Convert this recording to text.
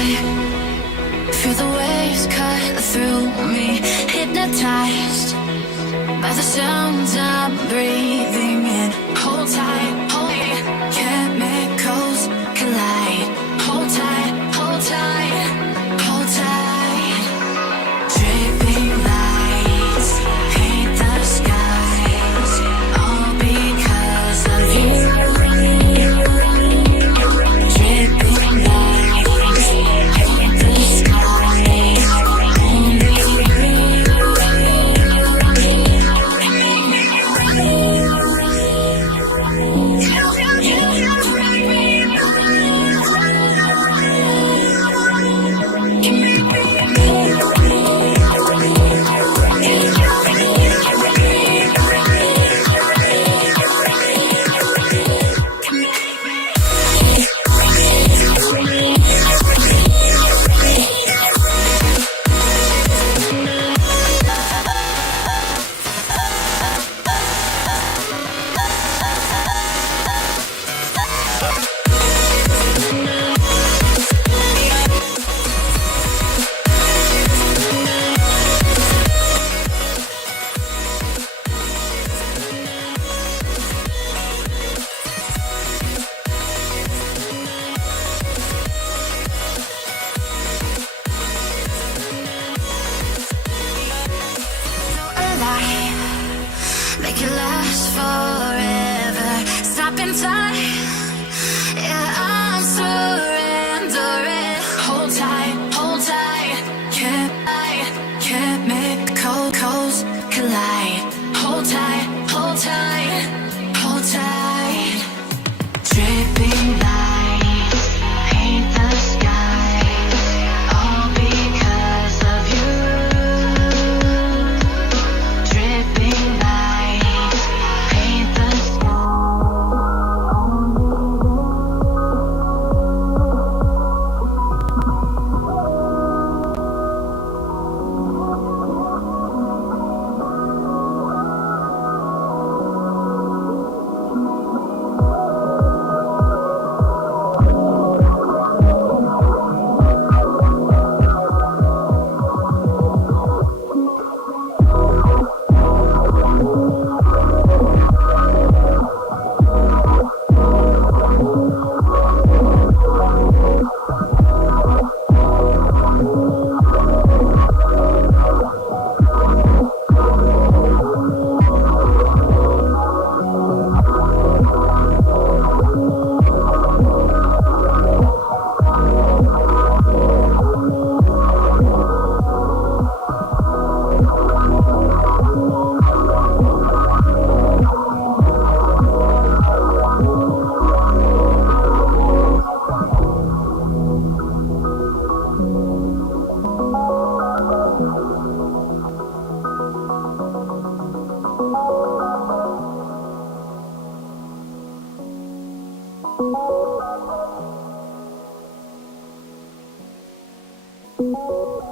Feel the waves cut through me, hypnotized by the sounds I'm breathing in. Hold tight, hold me, chemicals collide. Hold tight, hold tight, hold tight. Dripping lights paint the skies, all because of you. Dripping lights paint the skies, only make it last forever. Stop in time. Yeah, I'm surrendering. Hold tight. Chemicals collide. Hold tight, hold tight, hold tight. Dripping lights paint the skies, all because of you. Dripping lights paint the Thank you.